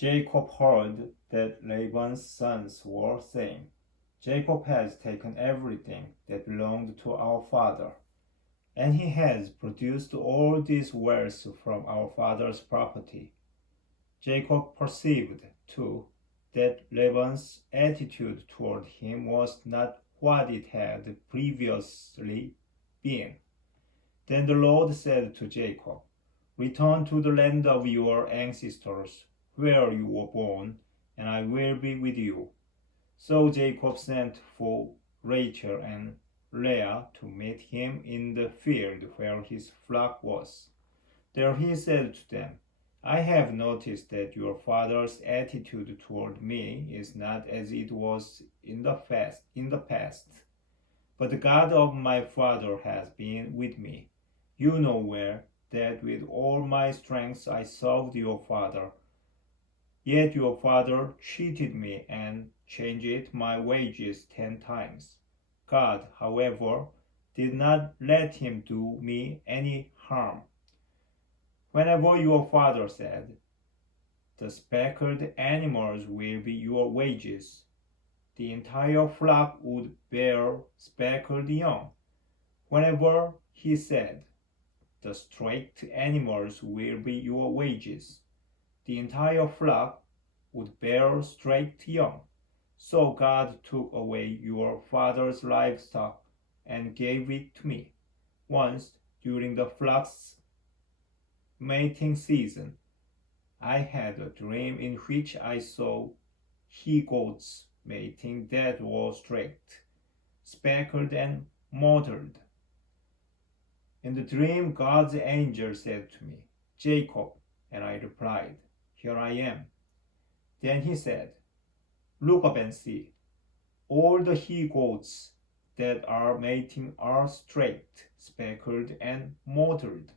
Jacob heard that Laban's sons were saying, Jacob has taken everything that belonged to our father, and he has produced all this wealth from our father's property. Jacob perceived, too, that Laban's attitude toward him was not what it had previously been. Then the Lord said to Jacob, Return to the land of your ancestors, where you were born, and I will be with you. So Jacob sent for Rachel and Leah to meet him in the field where his flock was. There he said to them, I have noticed that your father's attitude toward me is not as it was in the past, but the God of my father has been with me. You know well that with all my strength I served your father. Yet your father cheated me and changed my wages 10 times. God, however, did not let him do me any harm. Whenever your father said, The speckled animals will be your wages, the entire flock would bear speckled young. Whenever he said, The streaked animals will be your wages, the entire flock would bear streaked young. So God took away your father's livestock and gave it to me. Once, during the flock's mating season, I had a dream in which I saw he-goats mating that were streaked, speckled, and mottled. In the dream, God's angel said to me, Jacob, and I replied, Here I am. Then he said, Look up and see. All the he-goats that are mating are streaked, speckled, and mottled.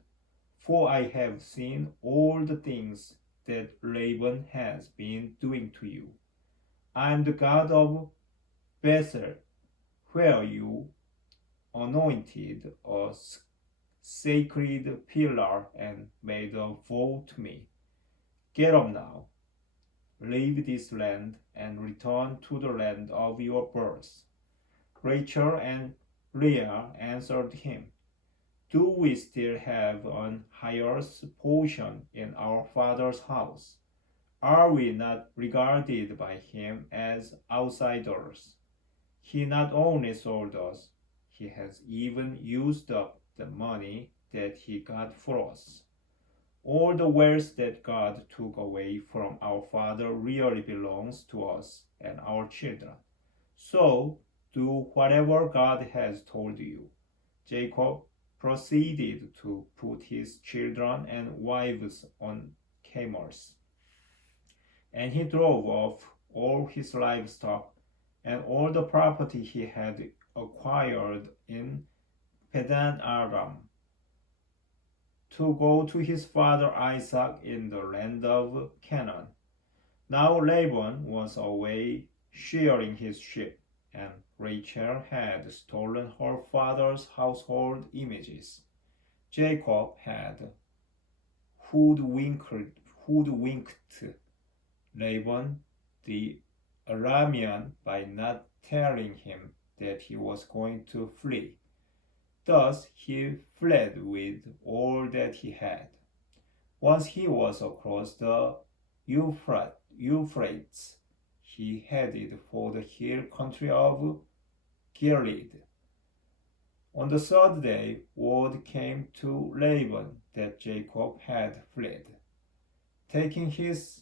For I have seen all the things that Laban has been doing to you. I am the God of Bethel, where you anointed a sacred pillar and made a vow to me. Get up now, leave this land, and return to the land of your birth. Rachel and Leah answered him, Do we still have an highest portion in our father's house? Are we not regarded by him as outsiders? He not only sold us, he has even used up the money that he got for us. All the wealth that God took away from our father really belongs to us and our children. So do whatever God has told you. Jacob proceeded to put his children and wives on camels, and he drove off all his livestock and all the property he had acquired in Padan Aram to go to his father Isaac in the land of Canaan. Now Laban was away shearing his sheep, and Rachel had stolen her father's household images. Jacob had hoodwinked Laban the Aramean by not telling him that he was going to flee. Thus he fled with all that he had. Once he was across the Euphrates, he headed for the hill country of Gilead. On the third day, word came to Laban that Jacob had fled. Taking his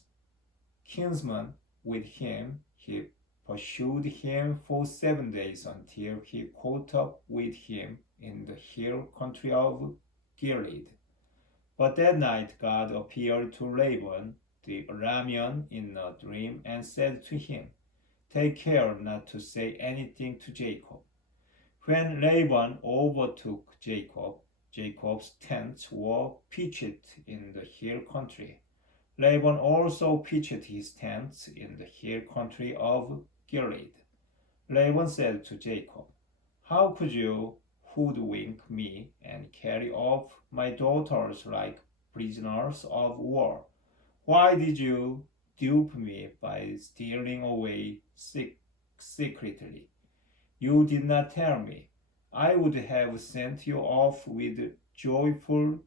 kinsman with him, he pursued him for 7 days until he caught up with him in the hill country of Gilead. But that night God appeared to Laban the Aramean in a dream and said to him, Take care not to say anything to Jacob. When Laban overtook Jacob, Jacob's tents were pitched in the hill country. Laban also pitched his tents in the hill country of Gilead. Laban said to Jacob, How could you hoodwink me and carry off my daughters like prisoners of war? Why did you dupe me by stealing away secretly. You did not tell me. I would have sent you off with joyful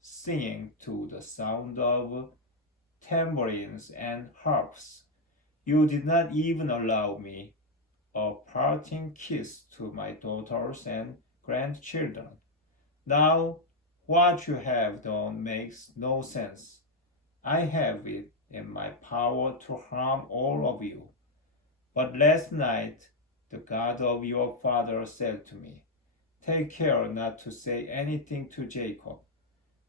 singing to the sound of tambourines and harps. You did not even allow me a parting kiss to my daughters and grandchildren. Now, what you have done makes no sense. I have it in my power to harm all of you. But last night, the God of your father said to me, take care not to say anything to Jacob.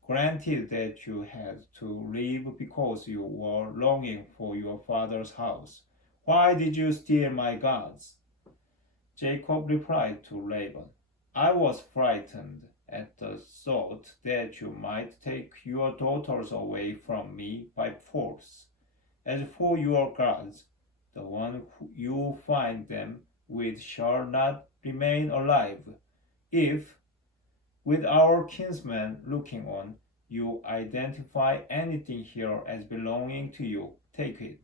Granted that you had to leave because you were longing for your father's house. Why did you steal my gods? Jacob replied to Laban, I was frightened at the thought that you might take your daughters away from me by force. As for your gods, the one you find them with shall not remain alive. If, with our kinsman looking on, you identify anything here as belonging to you, take it.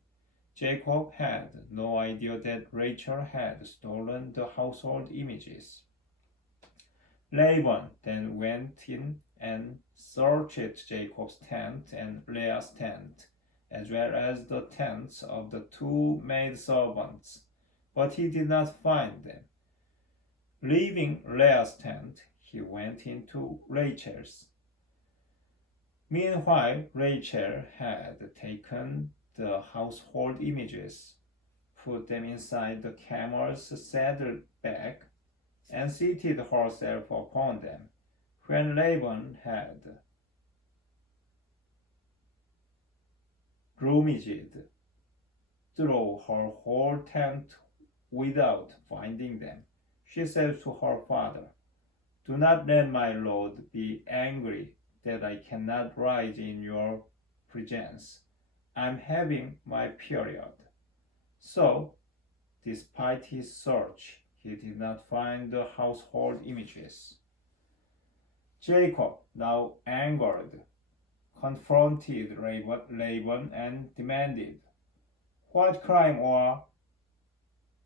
Jacob had no idea that Rachel had stolen the household images. Laban then went in and searched Jacob's tent and Leah's tent, as well as the tents of the two maidservants, but he did not find them. Leaving Leah's tent, he went into Rachel's. Meanwhile, Rachel had taken the household images, put them inside the camel's saddlebag, and seated herself upon them. When Laban had rummaged through her whole tent without finding them, she said to her father, do not let my lord be angry that I cannot rise in your presence. I am having my period. So, despite his search, he did not find the household images. Jacob, now angered, confronted Laban and demanded, what crime or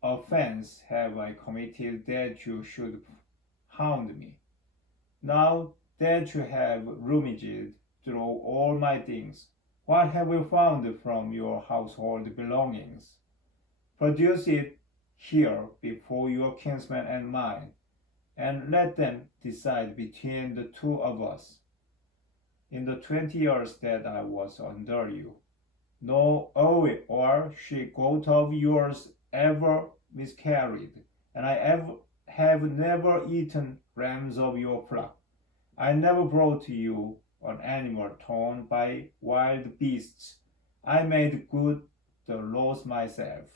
offense have I committed that you should hound me? Now that you have rummaged through all my things, what have you found from your household belongings? Produce it here before your kinsmen and mine, and let them decide between the two of us. In the 20 years that I was under you, no owl or she-goat of yours ever miscarried, and I have never eaten rams of your flock. I never brought to you an animal torn by wild beasts. I made good the loss myself.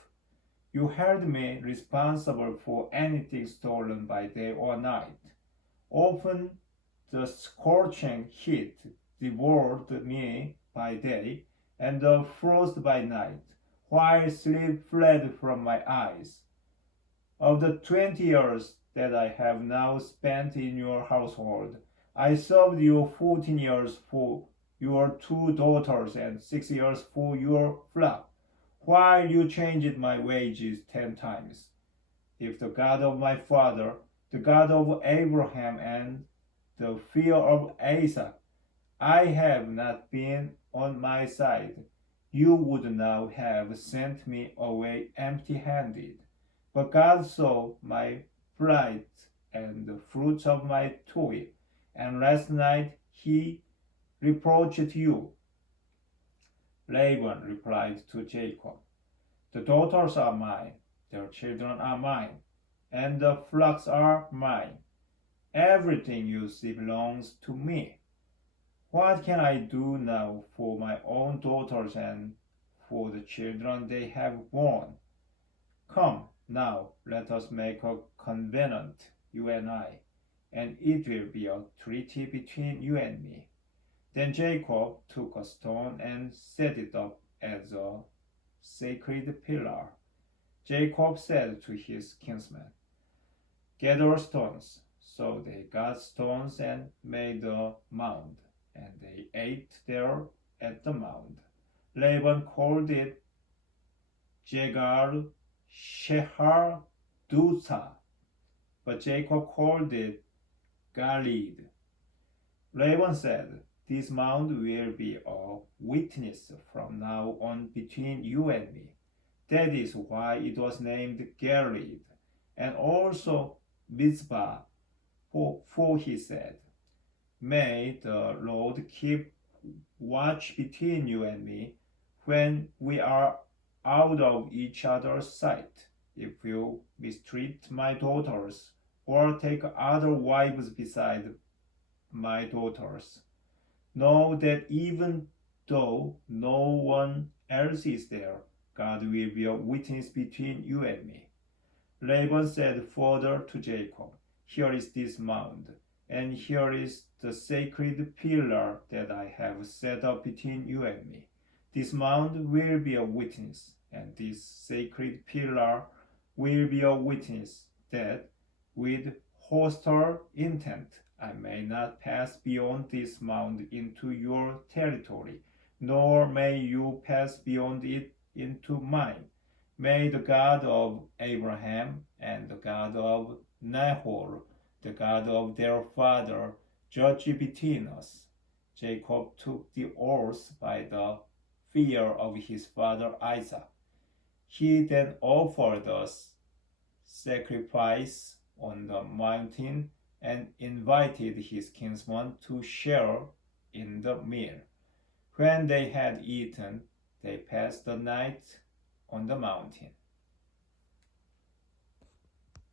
You held me responsible for anything stolen by day or night. Often the scorching heat devoured me by day, and the frost by night, while sleep fled from my eyes. Of the 20 years that I have now spent in your household, I served you 14 years for your two daughters and 6 years for your flock, while you changed my wages 10 times. If the God of my father, the God of Abraham and the fear of Isaac, I have not been on my side, you would now have sent me away empty-handed. But God saw my plight and the fruits of my toil, and last night he reproached you. Laban replied to Jacob, the daughters are mine, their children are mine, and the flocks are mine. Everything you see belongs to me. What can I do now for my own daughters and for the children they have borne? Come, now let us make a covenant, you and I, and it will be a treaty between you and me. Then Jacob took a stone and set it up as a sacred pillar. Jacob said to his kinsmen, gather stones. So they got stones and made a mound, and they ate there at the mound. Laban called it Jegar Shehar-dutha, but Jacob called it Galid. Laban said, "This mound will be a witness from now on between you and me." That is why it was named Galid, and also Mizpah, for he said, "May the Lord keep watch between you and me when we are out of each other's sight. If you mistreat my daughters, or take other wives beside my daughters, know that even though no one else is there, God will be a witness between you and me." Laban said further to Jacob, "Here is this mound, and here is the sacred pillar that I have set up between you and me. This mound will be a witness, and this sacred pillar will be a witness that, with hostile intent, I may not pass beyond this mound into your territory, nor may you pass beyond it into mine. May the God of Abraham and the God of Nahor, the God of their father, judge between us." Jacob took the oath by the fear of his father Isaac. He then offered a sacrifice on the mountain and invited his kinsmen to share in the meal. When they had eaten, they passed the night on the mountain.